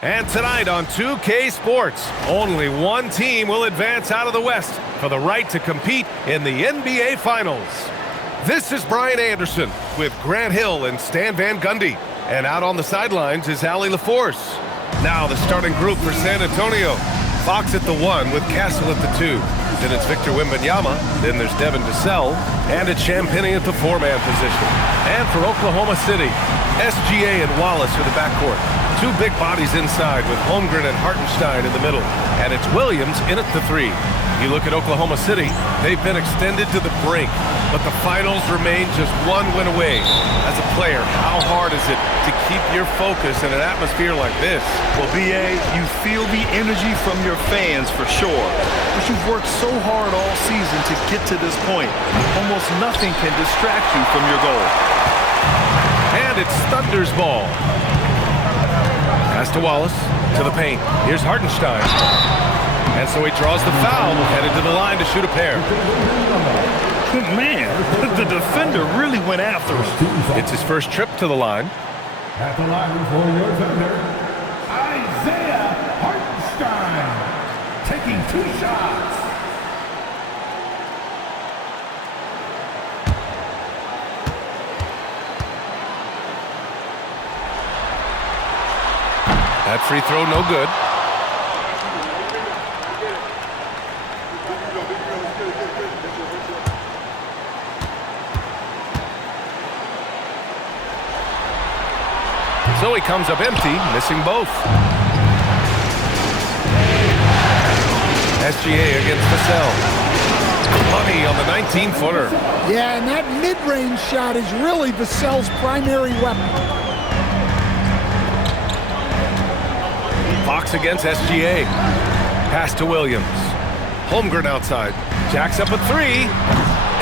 And tonight on 2K Sports, only one team will advance out of the West for the right to compete in the NBA Finals. This is Brian Anderson with Grant Hill and Stan Van Gundy. And out on the sidelines is Allie LaForce. Now the starting group for San Antonio. Fox at the 1 with Castle at the 2. Then it's Victor Wembanyama. Then there's Devin Vassell. And it's Champagnie at the 4-man position. And for Oklahoma City, SGA and Wallace are the backcourt. Two big bodies inside with Holmgren and Hartenstein in the middle. And it's Williams in at the 3. You look at Oklahoma City, they've been extended to the brink, but the finals remain just one win away. As a player, how hard is it to keep your focus in an atmosphere like this? Well, BA, you feel the energy from your fans for sure, but you've worked so hard all season to get to this point. Almost nothing can distract you from your goal. And it's Thunder's ball. Pass to Wallace, to the paint. Here's Hartenstein. And so he draws the foul, headed to the line to shoot a pair. Man, the defender really went after him. It's his first trip to the line. At the line for your defender, Isaiah Hartenstein, taking 2 shots. That free throw no good. So he comes up empty, missing both. SGA against Vassell. Money on the 19-footer. Yeah, and that mid-range shot is really Vassell's primary weapon. Fox against SGA. Pass to Williams. Holmgren outside. Jacks up a 3.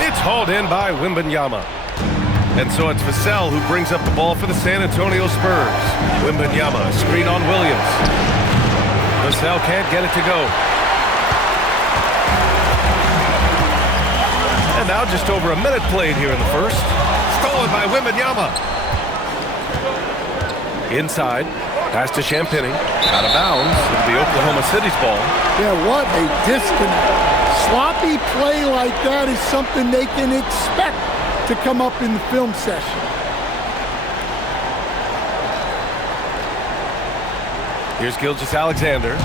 It's hauled in by Wembanyama. And so it's Vassell who brings up the ball for the San Antonio Spurs. Wembanyama, screen on Williams. Vassell can't get it to go. And now just over a minute played here in the first. Stolen by Wembanyama. Inside. Pass to Champagnie. Out of bounds. It'll be Oklahoma City's ball. Yeah, what a disconnect. Sloppy play like that is something they can expect to come up in the film session. Here's Gilgeous-Alexander.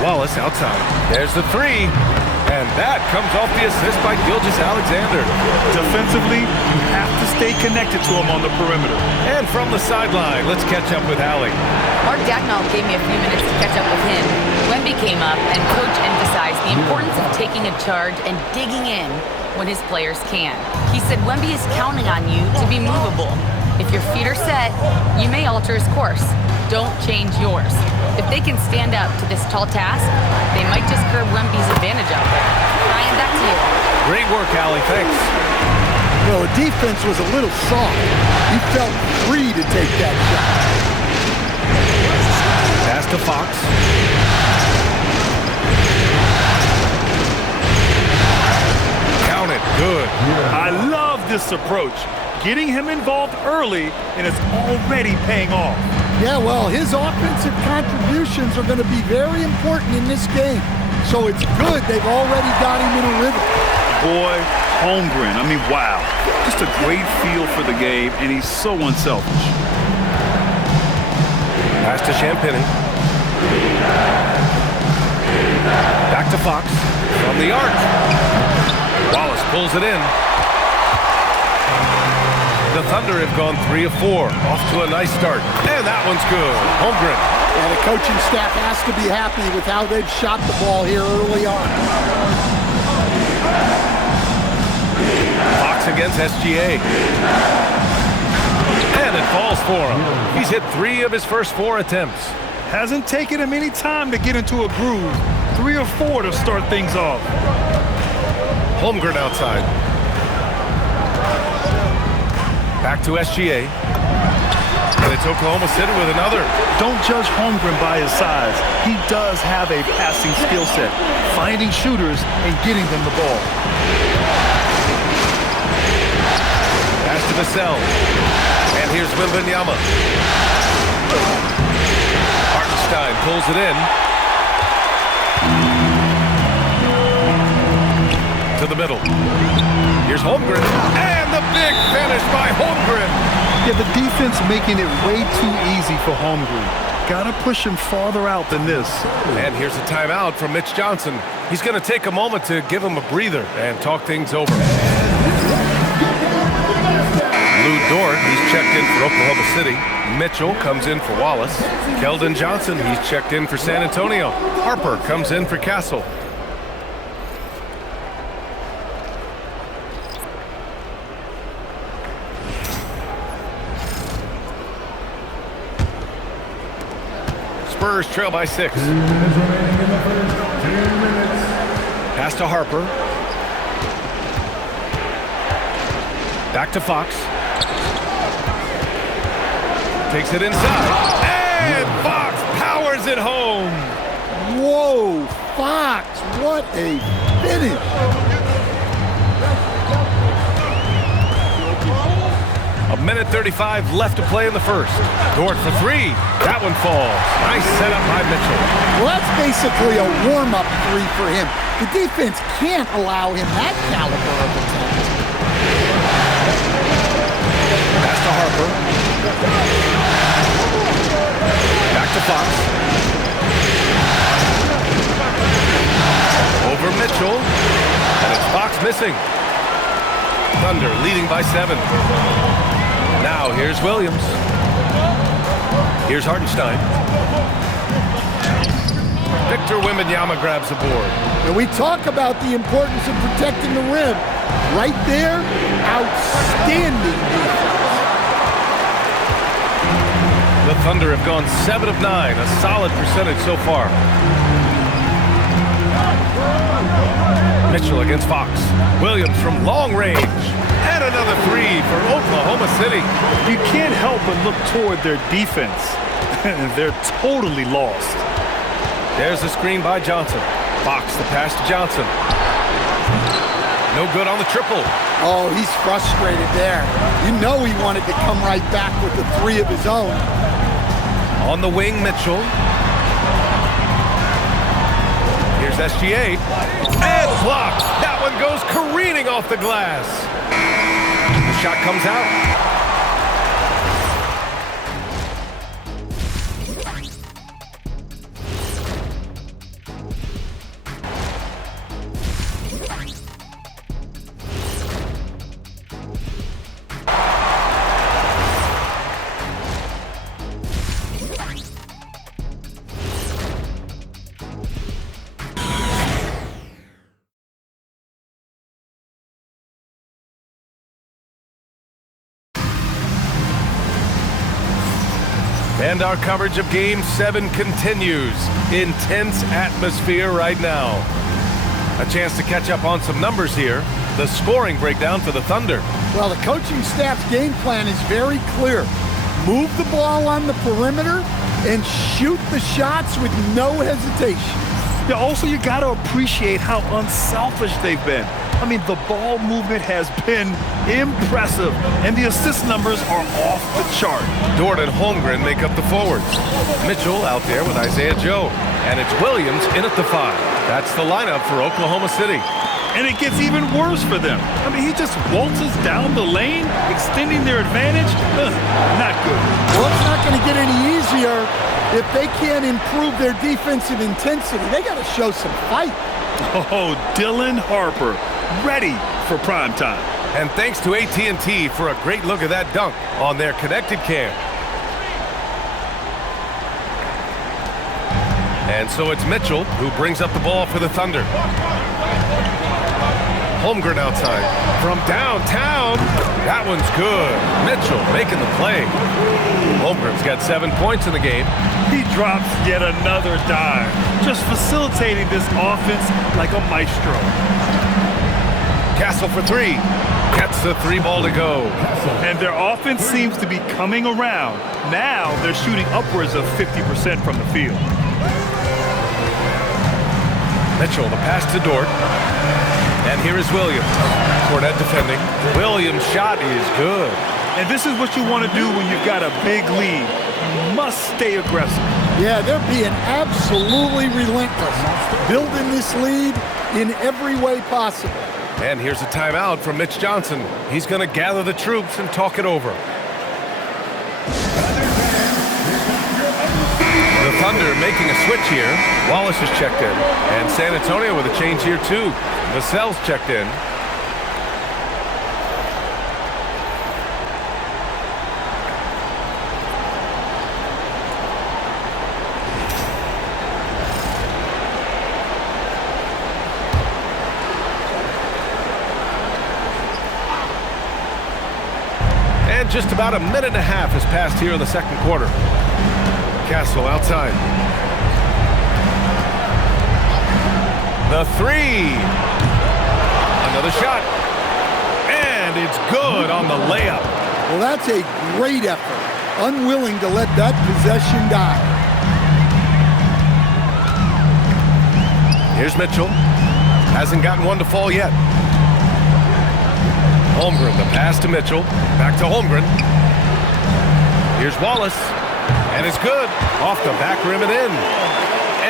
Wallace outside. There's the 3. And that comes off the assist by Gilgeous-Alexander. Defensively, you have to stay connected to him on the perimeter. And from the sideline, let's catch up with Allie. Mark Dagnall gave me a few minutes to catch up with him. Wemby came up, and Coach emphasized the importance of taking a charge and digging in when his players can. He said Wemby is counting on you to be movable. If your feet are set, you may alter his course. Don't change yours. If they can stand up to this tall task, they might just curb Wemby's advantage out there. Ryan, back to you. Great work, Allie. Thanks. Well, the defense was a little soft. He felt free to take that shot. Pass to Fox. Count it. Good. I love this approach. Getting him involved early, and it's already paying off. Yeah, well, his offensive contributions are going to be very important in this game. So it's good they've already got him in a rhythm. Boy, Holmgren, I mean, wow. Just a great feel for the game, and he's so unselfish. Pass to Champagnie. Back to Fox. From the arc. Wallace pulls it in. The Thunder have gone 3 of 4. Off to a nice start. And that one's good. Holmgren. And the coaching staff has to be happy with how they've shot the ball here early on. Fox against SGA. And it falls for him. He's hit 3 of his first 4 attempts. Hasn't taken him any time to get into a groove. 3 or 4 to start things off. Holmgren outside. Back to SGA. And it's Oklahoma City with another. Don't judge Holmgren by his size. He does have a passing skill set, finding shooters and getting them the ball. Pass to Vassell. And here's Wembanyama. Hartenstein pulls it in. To the middle. Here's Holmgren. And the big finish by Holmgren. Yeah, the defense making it way too easy for Holmgren. Got to push him farther out than this. And here's a timeout from Mitch Johnson. He's going to take a moment to give him a breather and talk things over. Lou Dort, he's checked in for Oklahoma City. Mitchell comes in for Wallace. Keldon Johnson, he's checked in for San Antonio. Harper comes in for Castle. Spurs trail by 6. Pass to Harper. Back to Fox. Takes it inside. And Fox powers it home. Whoa, Fox, what a finish. A minute 35 left to play in the first. Dort for 3. That one falls. Nice setup by Mitchell. Well, that's basically a warm-up 3 for him. The defense can't allow him that caliber of attempt. Pass to Harper. Back to Fox. Over Mitchell. And it's Fox missing. Thunder leading by 7. Now here's Williams. Here's Hartenstein. Victor Wembanyama grabs the board. And we talk about the importance of protecting the rim. Right there, outstanding defense. The Thunder have gone 7 of 9, a solid percentage so far. Mitchell against Fox. Williams from long range. And another 3 for Oklahoma City. You can't help but look toward their defense. They're totally lost. There's the screen by Johnson. Fox the pass to Johnson. No good on the triple. Oh, he's frustrated there. You know he wanted to come right back with the 3 of his own. On the wing, Mitchell. Here's SGA. And blocked. That one goes careening off the glass. The shot comes out. And our coverage of Game 7 continues. Intense atmosphere right now. A chance to catch up on some numbers here. The scoring breakdown for the Thunder. Well, the coaching staff's game plan is very clear. Move the ball on the perimeter and shoot the shots with no hesitation. Yeah, also, you got to appreciate how unselfish they've been. I mean, the ball movement has been impressive, and the assist numbers are off the chart. Dort and Holmgren make up the forwards. Mitchell out there with Isaiah Joe. And it's Williams in at the 5. That's the lineup for Oklahoma City. And it gets even worse for them. I mean, he just waltzes down the lane, extending their advantage. Not good. Well, it's not going to get any easier if they can't improve their defensive intensity. They got to show some fight. Oh, Dylan Harper, ready for prime time. And thanks to AT&T for a great look at that dunk on their connected cam. And so it's Mitchell who brings up the ball for the Thunder. Holmgren outside. From downtown. That one's good. Mitchell making the play. Holmgren's got 7 points in the game. He drops yet another dime, just facilitating this offense like a maestro. Castle for 3. Gets the 3 ball to go. And their offense seems to be coming around. Now they're shooting upwards of 50% from the field. Mitchell, the pass to Dort. And here is Williams. Cornette defending. Williams' shot is good. And this is what you want to do when you've got a big lead. You must stay aggressive. Yeah, they're being absolutely relentless, building this lead in every way possible. And here's a timeout from Mitch Johnson. He's going to gather the troops and talk it over. The Thunder making a switch here. Wallace is checked in. And San Antonio with a change here too. Vassell's checked in. And just about a minute and a half has passed here in the second quarter. Castle outside. The three. Another shot. And it's good on the layup. Well, that's a great effort. Unwilling to let that possession die. Here's Mitchell. Hasn't gotten one to fall yet. Holmgren, the pass to Mitchell. Back to Holmgren. Here's Wallace. And it's good. Off the back rim and in.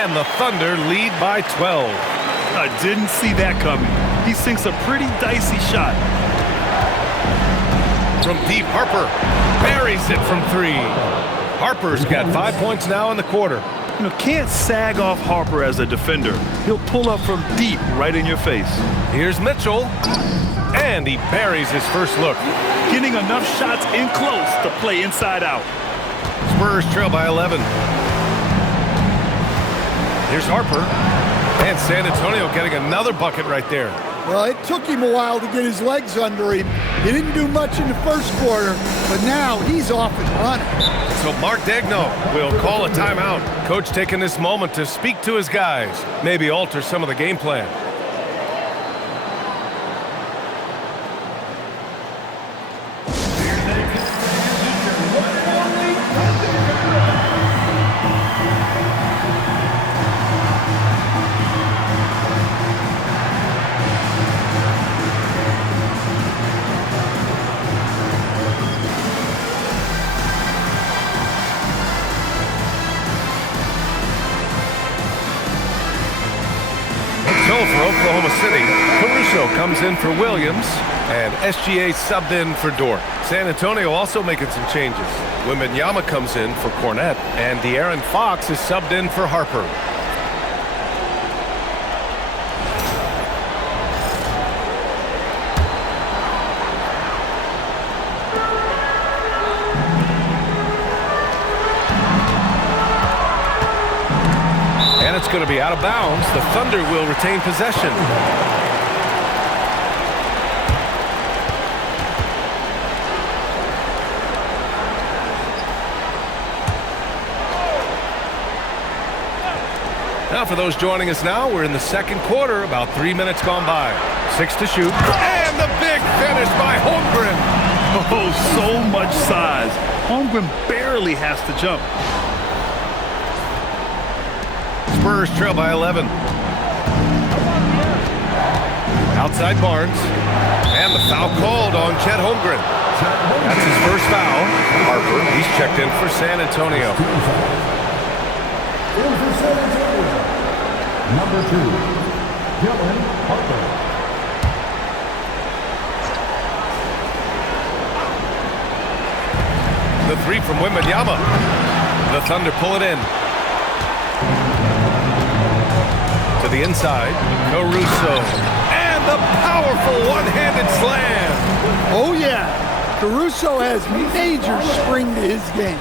And the Thunder lead by 12. I didn't see that coming. He sinks a pretty dicey shot. From deep, Harper buries it from three. Harper's got 5 points now in the quarter. You know, can't sag off Harper as a defender. He'll pull up from deep right in your face. Here's Mitchell. And he buries his first look. Getting enough shots in close to play inside out. Spurs trail by 11. Here's Harper. And San Antonio getting another bucket right there. Well, it took him a while to get his legs under him. He didn't do much in the first quarter, but now he's off and running. So Mark Daigneault will call a timeout. Coach taking this moment to speak to his guys, maybe alter some of the game plan. For Oklahoma City, Caruso comes in for Williams, and SGA subbed in for Dort. San Antonio also making some changes. Wembanyama comes in for Cornette, and De'Aaron Fox is subbed in for Harper. And it's going to be out of bounds. The Thunder will retain possession. Now for those joining us now, we're in the second quarter, about 3 minutes gone by. 6 to shoot. And the big finish by Holmgren. Oh, so much size. Holmgren barely has to jump. Spurs trail by 11. Outside Barnes. And the foul called on Chet Holmgren. That's his first foul. Harper, he's checked in for San Antonio. In for San Antonio, number 2, Dylan Harper. The three from Wembanyama. The Thunder pull it in. To the inside, Caruso, and the powerful one-handed slam. Oh, yeah. Caruso has major spring to his game.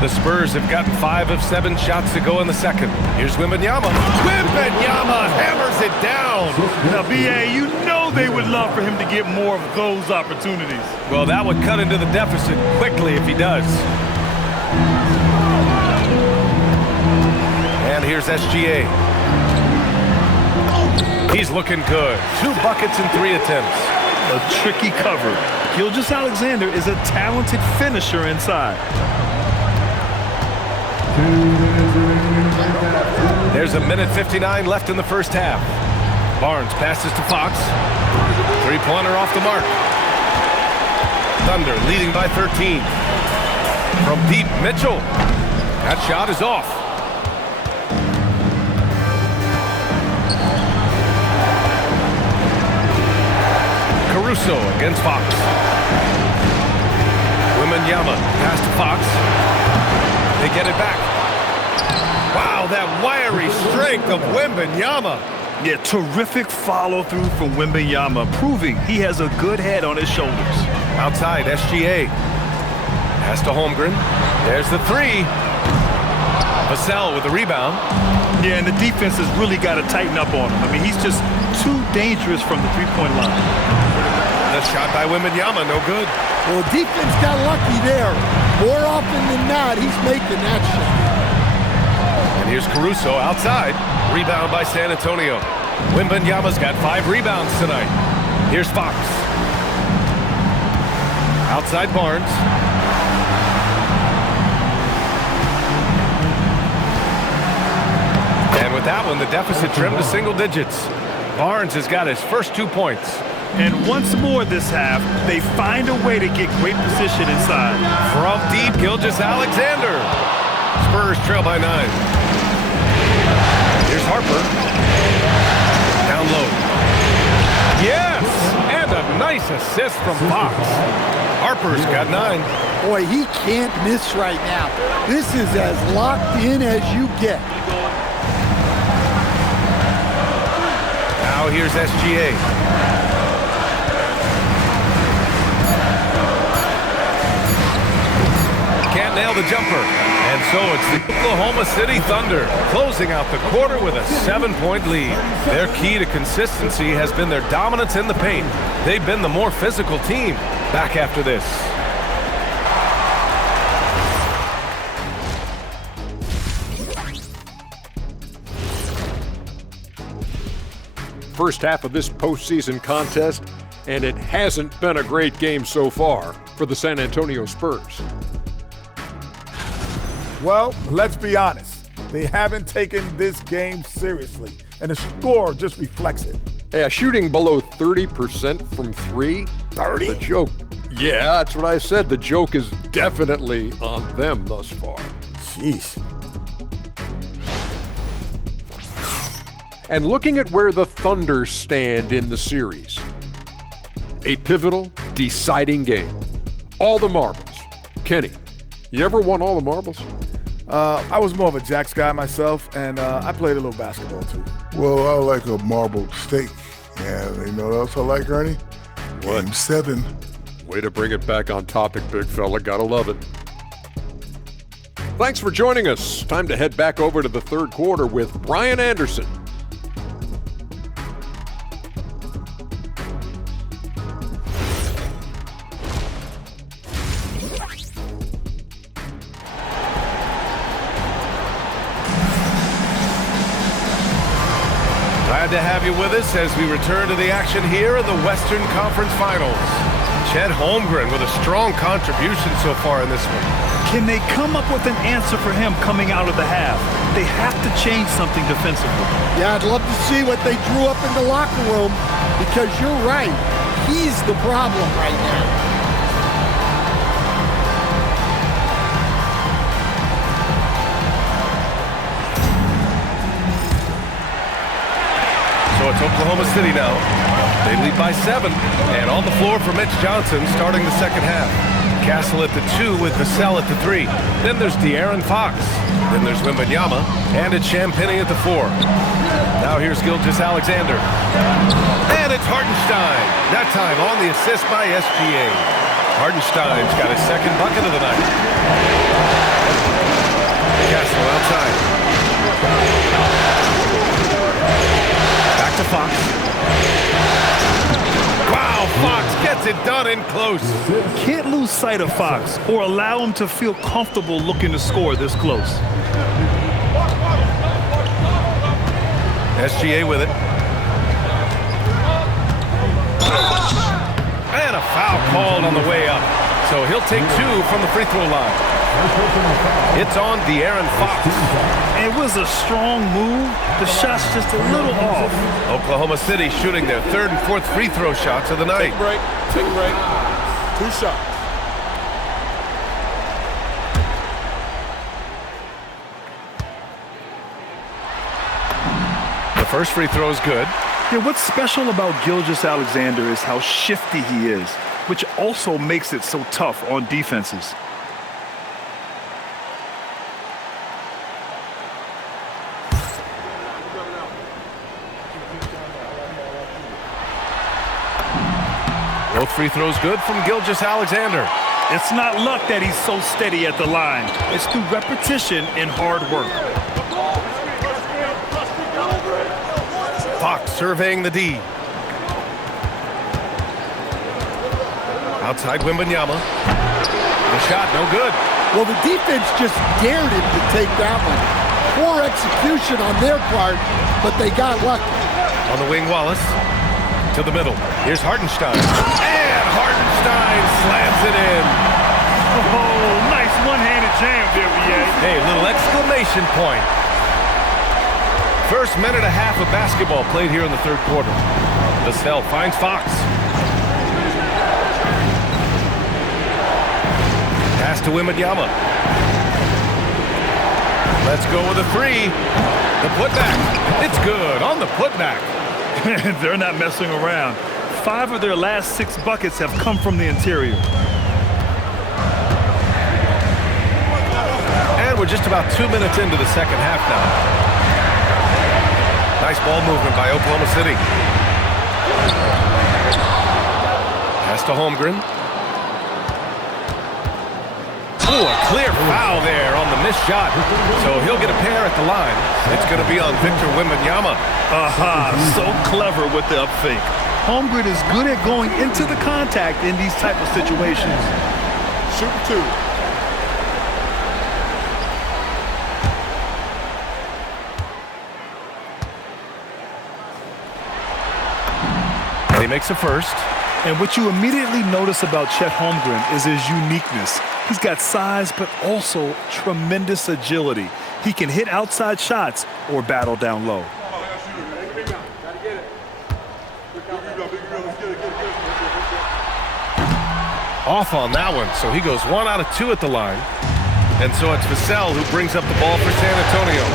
The Spurs have gotten 5 of 7 shots to go in the second. Here's Wembanyama. Wembanyama hammers it down. Now, B.A., you know they would love for him to get more of those opportunities. Well, that would cut into the deficit quickly if he does. And here's SGA. He's looking good. 2 buckets in 3 attempts. A tricky cover. Gilgeous-Alexander is a talented finisher inside. There's a minute 59 left in the first half. Barnes passes to Fox. Three-pointer off the mark. Thunder leading by 13. From deep, Mitchell. That shot is off. Caruso against Fox. Wembanyama pass to Fox. They get it back. Wow, that wiry strength of Wembanyama. Yeah, terrific follow-through from Wembanyama, proving he has a good head on his shoulders. Outside, SGA. Pass to Holmgren. There's the three. Vassell with the rebound. Yeah, and the defense has really got to tighten up on him. I mean, he's just too dangerous from the three-point line. The shot by Wembanyama, no good. Well, defense got lucky there. More often than not, he's making that shot. And here's Caruso outside. Rebound by San Antonio. Wembanyama's got 5 rebounds tonight. Here's Fox. Outside Barnes. And with that one, the deficit trimmed to single digits. Barnes has got his first 2 points. And once more this half, they find a way to get great position inside. From deep, Gilgeous-Alexander. Spurs trail by 9. Here's Harper. Down low. Yes! And a nice assist from Fox. Harper's got 9. Boy, he can't miss right now. This is as locked in as you get. Now here's SGA. Can't nail the jumper. And so it's the Oklahoma City Thunder closing out the quarter with a 7-point lead. Their key to consistency has been their dominance in the paint. They've been the more physical team. Back after this. First half of this postseason contest, and it hasn't been a great game so far for the San Antonio Spurs. Well, let's be honest. They haven't taken this game seriously, and the score just reflects it. Yeah, shooting below 30% from 3. 30? The joke. Yeah, that's what I said. The joke is definitely on them thus far. Jeez. And looking at where the Thunder stand in the series, a pivotal, deciding game. All the marbles. Kenny, you ever won all the marbles? I was more of a jacks guy myself, and I played a little basketball too. Well, I like a marbled steak. And you know what else I like, Ernie? What? Game 7. Way to bring it back on topic, big fella. Gotta love it. Thanks for joining us. Time to head back over to the third quarter with Brian Anderson. Glad to have you with us as we return to the action here in the Western Conference Finals. Chet Holmgren with a strong contribution so far in this one. Can they come up with an answer for him coming out of the half? They have to change something defensively. Yeah, I'd love to see what they drew up in the locker room, because you're right. He's the problem right now. So it's Oklahoma City now. They lead by 7. And on the floor for Mitch Johnson starting the second half. Castle at the 2 with Vassell at the 3. Then there's De'Aaron Fox. Then there's Wembanyama. And it's Champagnie at the 4. Now here's Gilgeous-Alexander. And it's Hartenstein. That time on the assist by SGA. Hartenstein's got his second bucket of the night. Castle outside. To Fox. Wow, Fox gets it done in close. Can't lose sight of Fox or allow him to feel comfortable looking to score this close. SGA with it. And a foul called on the way up. So he'll take 2 from the free throw line. It's on De'Aaron Fox. It was a strong move. The shot's just a little off. Oklahoma City shooting their third and fourth free throw shots of the night. Take a break. Take a break. 2 shots. The first free throw is good. Yeah, what's special about Gilgeous-Alexander is how shifty he is, which also makes it so tough on defenses. Both free throws good from Gilgeous-Alexander. It's not luck that he's so steady at the line. It's through repetition and hard work. Fox surveying the D. Outside Wembanyama. The shot, no good. Well, the defense just dared him to take that one. Poor execution on their part, but they got lucky. On the wing, Wallace. To the middle. Here's Hartenstein. And Hartenstein slams it in. Oh, nice one-handed jam there, B.A. Hey, little exclamation point. First minute and a half of basketball played here in the third quarter. Vassell finds Fox. Pass to Wembanyama. Let's go with a three. The putback. It's good on the putback. They're not messing around. 5 of their last 6 buckets have come from the interior. And we're just about 2 minutes into the second half now. Nice ball movement by Oklahoma City. Pass to Holmgren. Oh, a clear foul there on the missed shot. So he'll get a pair at the line. It's going to be on Victor Wembanyama. Aha, so clever with the up fake. Holmgren is good at going into the contact in these type of situations. Shoot 2. And he makes a first. And what you immediately notice about Chet Holmgren is his uniqueness. He's got size, but also tremendous agility. He can hit outside shots or battle down low. Off on that one, so he goes 1 out of 2 at the line. And so it's Vassell who brings up the ball for San Antonio.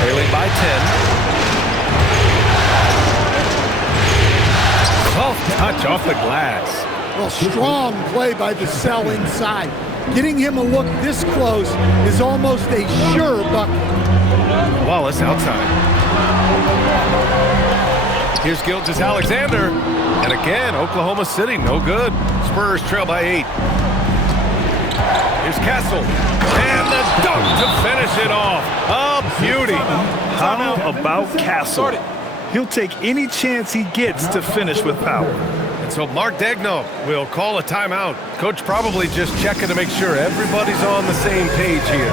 Trailing by 10. Soft touch off the glass. Well, strong play by Vassell inside. Getting him a look this close is almost a sure bucket. Wallace outside. Here's Gilgeous-Alexander. And again, Oklahoma City, no good. Spurs trail by 8. Here's Castle. And the dunk to finish it off. A beauty. How about Castle? He'll take any chance he gets to finish with power. And so Mark Daigneault will call a timeout. Coach probably just checking to make sure everybody's on the same page here.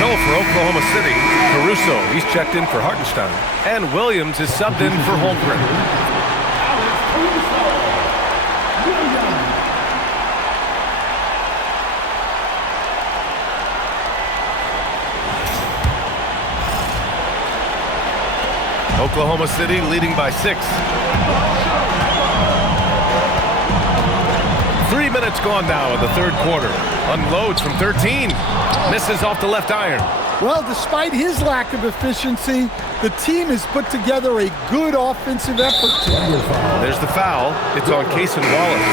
So for Oklahoma City, Caruso, he's checked in for Hartenstein. And Williams is subbed in for Holmgren. Oklahoma City leading by 6. 3 minutes gone now in the third quarter. Unloads from 13. Misses off the left iron. Well, despite his lack of efficiency, the team has put together a good offensive effort today. There's the foul. It's on Cason Wallace.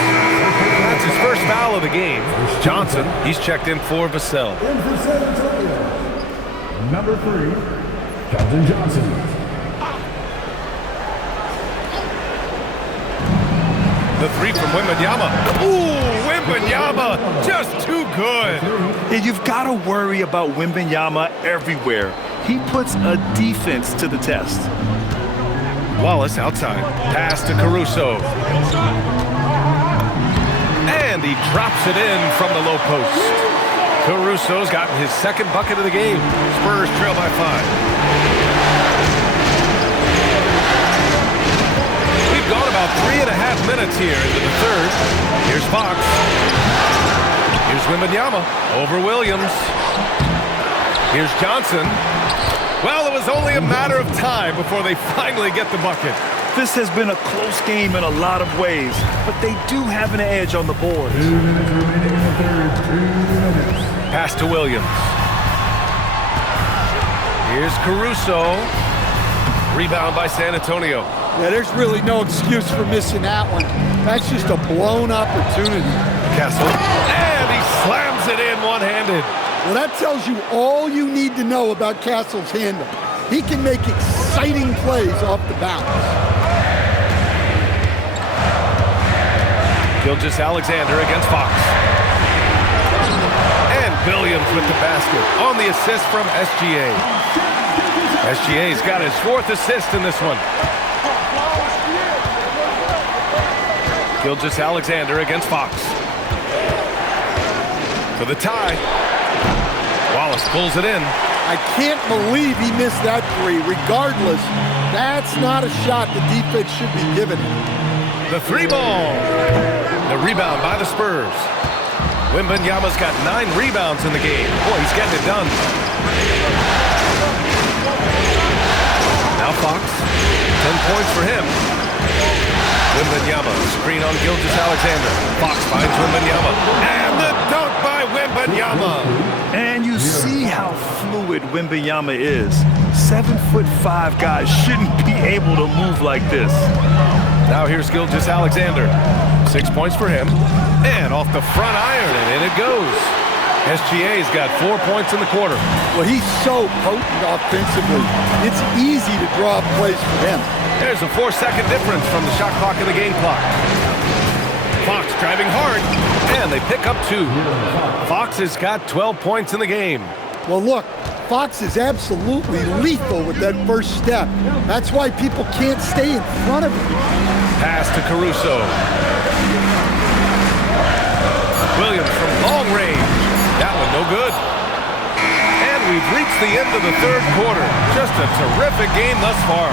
That's his first foul of the game. Johnson, he's checked in for Vassell. Number 3, Captain Johnson. The three from Wembanyama. Ooh, Wembanyama, just too good. And you've got to worry about Wembanyama everywhere. He puts a defense to the test. Wallace outside. Pass to Caruso. And he drops it in from the low post. Caruso's gotten his second bucket of the game. Spurs trail by 5. Gone about 3.5 minutes here into the third. Here's Fox. Wembanyama over Williams. Here's Johnson. Well, it was only a matter of time before they finally get the bucket. This has been a close game in a lot of ways, but they do have an edge on the boards. 2 minutes remaining in the third. 2 minutes. Pass to Williams. Here's Caruso. Rebound by San Antonio. Yeah, there's really no excuse for missing that one. That's just a blown opportunity. Castle. And he slams it in one-handed. Well, that tells you all you need to know about Castle's handle. He can make exciting plays off the bounce. Gilgeous-Alexander against Fox. And Williams with the basket on the assist from SGA. SGA's got his 4th assist in this one. Gilgeous-Alexander against Fox. For the tie. Wallace pulls it in. I can't believe he missed that three. Regardless, that's not a shot the defense should be giving him. The 3-ball. The rebound by the Spurs. Wembanyama's got 9 rebounds in the game. Boy, he's getting it done. Now Fox. 10 points for him. Wembanyama. Screen on Gilgeous-Alexander. Fox finds Wembanyama. And the dunk by Wembanyama. And you see how fluid Wembanyama is. 7'5" guys shouldn't be able to move like this. Now here's Gilgeous-Alexander. 6 points for him. And off the front iron, and in it goes. SGA's got 4 points in the quarter. Well, he's so potent offensively. It's easy to draw plays for him. There's a 4-second difference from the shot clock and the game clock. Fox driving hard, and they pick up 2. Fox has got 12 points in the game. Well, look, Fox is absolutely lethal with that first step. That's why people can't stay in front of him. Pass to Caruso. Williams from long range. That one no good. And we've reached the end of the 3rd quarter. Just a terrific game thus far.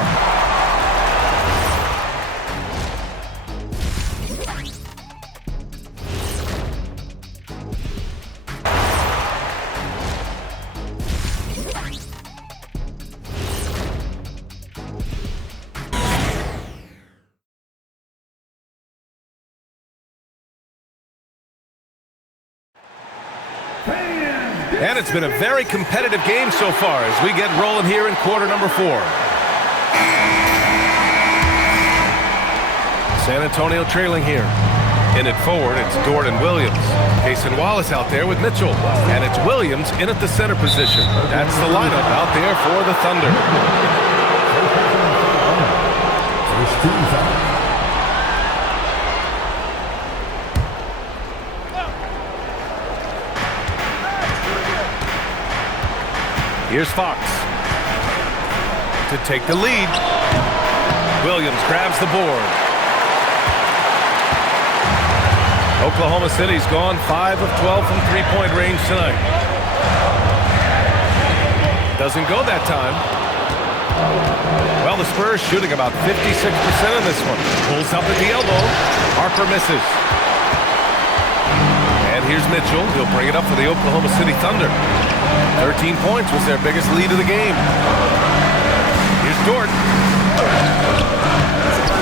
And it's been a very competitive game so far as we get rolling here in quarter number 4. San Antonio trailing here. In it forward, it's Dort and Williams. Cason Wallace out there with Mitchell. And it's Williams in at the center position. That's the lineup out there for the Thunder. First team foul. Here's Fox to take the lead. Williams grabs the board. Oklahoma City's gone 5 of 12 from three-point range tonight. Doesn't go that time. Well, the Spurs shooting about 56% in this one. Pulls up at the elbow. Harper misses. And here's Mitchell. He'll bring it up for the Oklahoma City Thunder. 13 points was their biggest lead of the game. Here's Dort.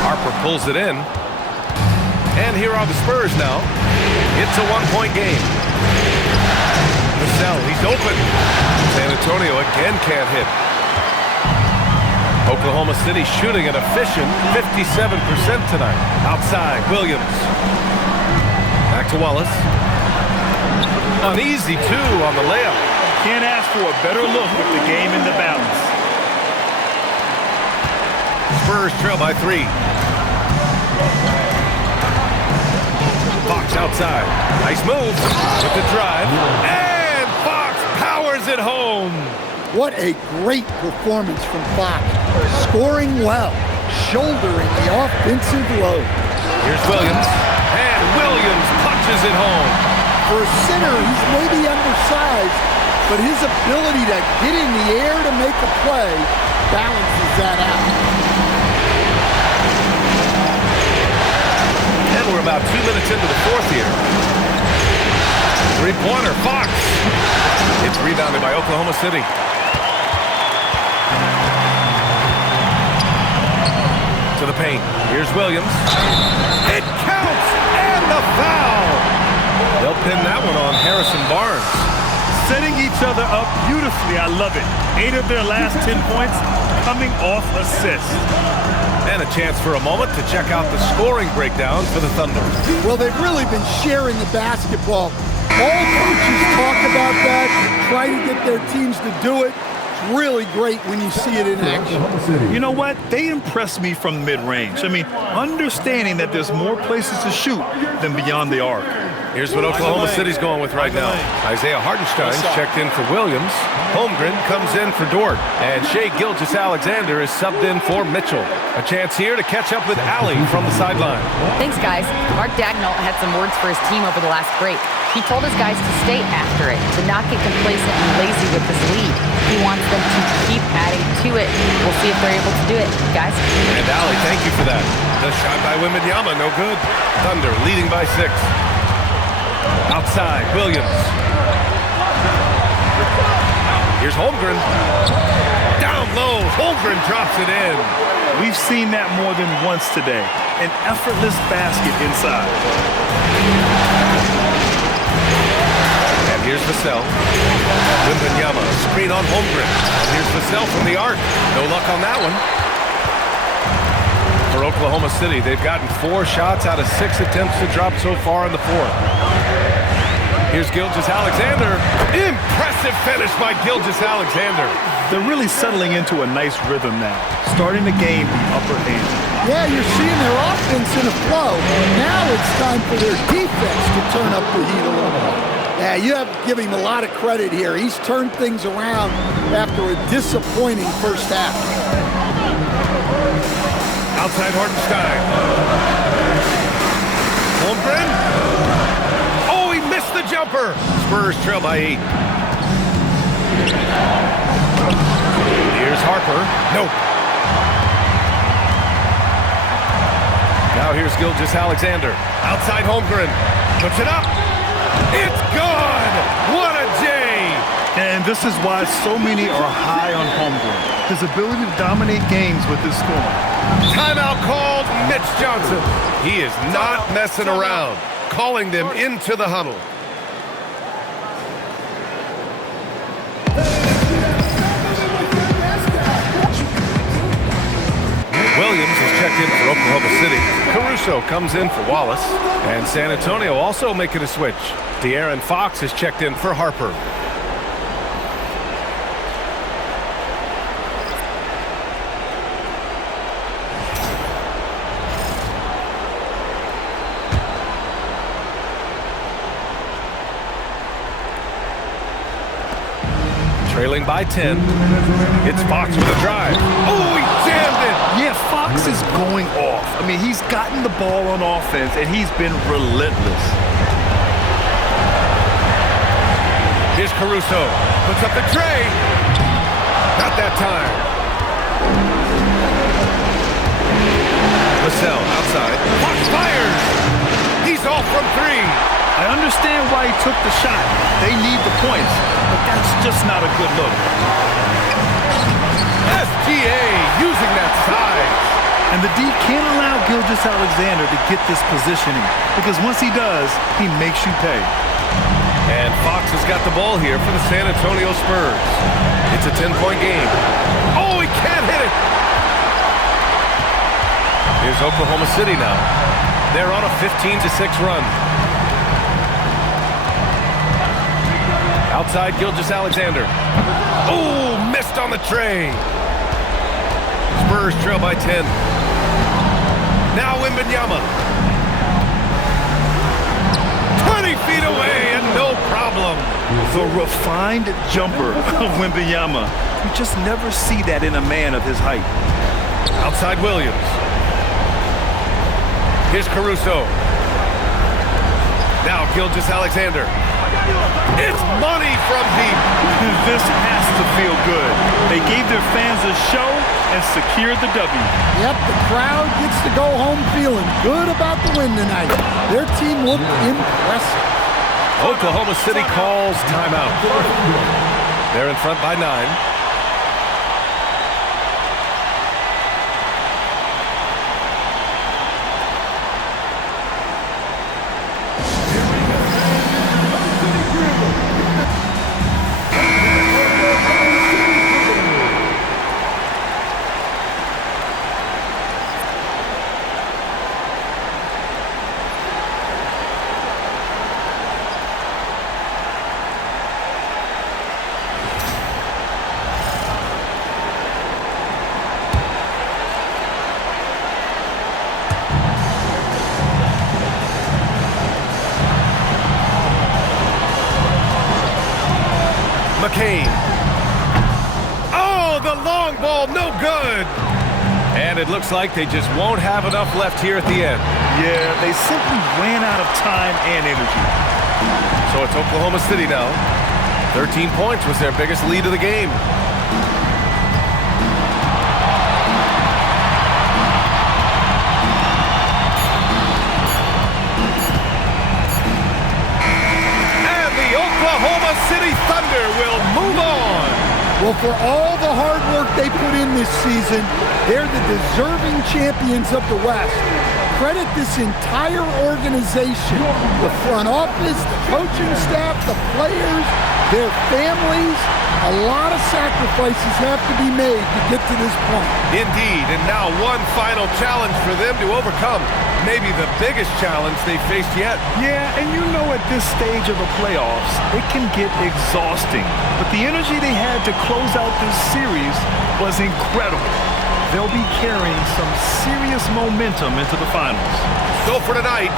Harper pulls it in. And here are the Spurs now. It's a one-point game. Vassell, he's open. San Antonio again can't hit. Oklahoma City shooting an efficient 57% tonight. Outside, Williams. Back to Wallace. An easy 2 on the layup. Can't ask for a better look with the game in the balance. Spurs trail by 3. Fox outside. Nice move with the drive. And Fox powers it home. What a great performance from Fox. Scoring well, shouldering the offensive load. Here's Williams. And Williams punches it home. For a center, he's maybe undersized, but his ability to get in the air to make a play balances that out. And we're about 2 minutes into the 4th here. Three-pointer, Fox. It's rebounded by Oklahoma City. To the paint. Here's Williams. It counts! And the foul! They'll pin that one on Harrison Barnes. Setting each other up beautifully. I love it. 8 of their last 10 points coming off assists. And a chance for a moment to check out the scoring breakdown for the Thunder. Well, they've really been sharing the basketball. All coaches talk about that, try to get their teams to do it. It's really great when you see it in action. You know what? They impress me from mid-range. I mean, understanding that there's more places to shoot than beyond the arc. Here's what Oklahoma City's going with right now. Isaiah Hartenstein's checked in for Williams. Holmgren comes in for Dort. And Shai Gilgeous-Alexander is subbed in for Mitchell. A chance here to catch up with Allie from the sideline. Thanks, guys. Mark Dagnall had some words for his team over the last break. He told his guys to stay after it, to not get complacent and lazy with this lead. He wants them to keep adding to it. We'll see if they're able to do it, guys. And Allie, thank you for that. The shot by Wembanyama, no good. Thunder leading by 6. Outside, Williams. Here's Holmgren. Down low, Holmgren drops it in. We've seen that more than once today. An effortless basket inside. And here's Vassell. Wembanyama, screen on Holmgren. And here's Vassell from the arc. No luck on that one. For Oklahoma City, they've gotten 4 shots out of 6 attempts to drop so far in the 4th. Here's Gilgeous-Alexander. Impressive finish by Gilgeous-Alexander. They're really settling into a nice rhythm now, starting to gain the upper hand. Yeah, you're seeing their offense in a flow. Now it's time for their defense to turn up the heat a little more. Yeah, you have to give him a lot of credit here. He's turned things around after a disappointing first half. Outside Hartenstein. Holmgren. Oh, he missed the jumper. Spurs trail by 8. Here's Harper. Nope. Now here's Gilgeous-Alexander. Outside Holmgren. Puts it up. It's good. What a day. And this is why so many are high on Holmgren. His ability to dominate games with his scoring. Timeout called. Mitch Johnson. He is not messing around. Calling them into the huddle. Williams is checked in for Oklahoma City. Caruso comes in for Wallace. And San Antonio also making a switch. De'Aaron Fox is checked in for Harper. Trailing by 10. It's Fox with a drive. Oh, he jammed it! Yeah, Fox is going off. I mean, he's gotten the ball on offense, and he's been relentless. Here's Caruso. Puts up the tray. Not that time. Vassell outside. Fox fires! He's off from 3. I understand why he took the shot. They need the points, but that's just not a good look. SGA using that size. And the D can't allow Gilgeous-Alexander to get this positioning, because once he does, he makes you pay. And Fox has got the ball here for the San Antonio Spurs. It's a 10-point game. Oh, he can't hit it. Here's Oklahoma City now. They're on a 15-6 run. Outside Gilgeous-Alexander. Oh, missed on the tray. Spurs trail by 10. Now Wembanyama. 20 feet away and no problem. The refined jumper of Wembanyama. You just never see that in a man of his height. Outside Williams. Here's Caruso. Now Gilgeous-Alexander. It's money from deep. This has to feel good. They gave their fans a show and secured the W. Yep, the crowd gets to go home feeling good about the win tonight. Their team looked impressive. Oklahoma City calls timeout. They're in front by 9. McCain. Oh, the long ball, no good. And it looks like they just won't have enough left here at the end. Yeah, they simply ran out of time and energy. So it's Oklahoma City now. 13 points was their biggest lead of the game. Oklahoma City Thunder will move on. Well, for all the hard work they put in this season, they're the deserving champions of the West. Credit this entire organization, the front office, the coaching staff, the players, their families. A lot of sacrifices have to be made to get to this point. Indeed, and now one final challenge for them to overcome. Maybe the biggest challenge they faced yet. Yeah, and you know at this stage of the playoffs, it can get exhausting. But the energy they had to close out this series was incredible. They'll be carrying some serious momentum into the finals. So for tonight,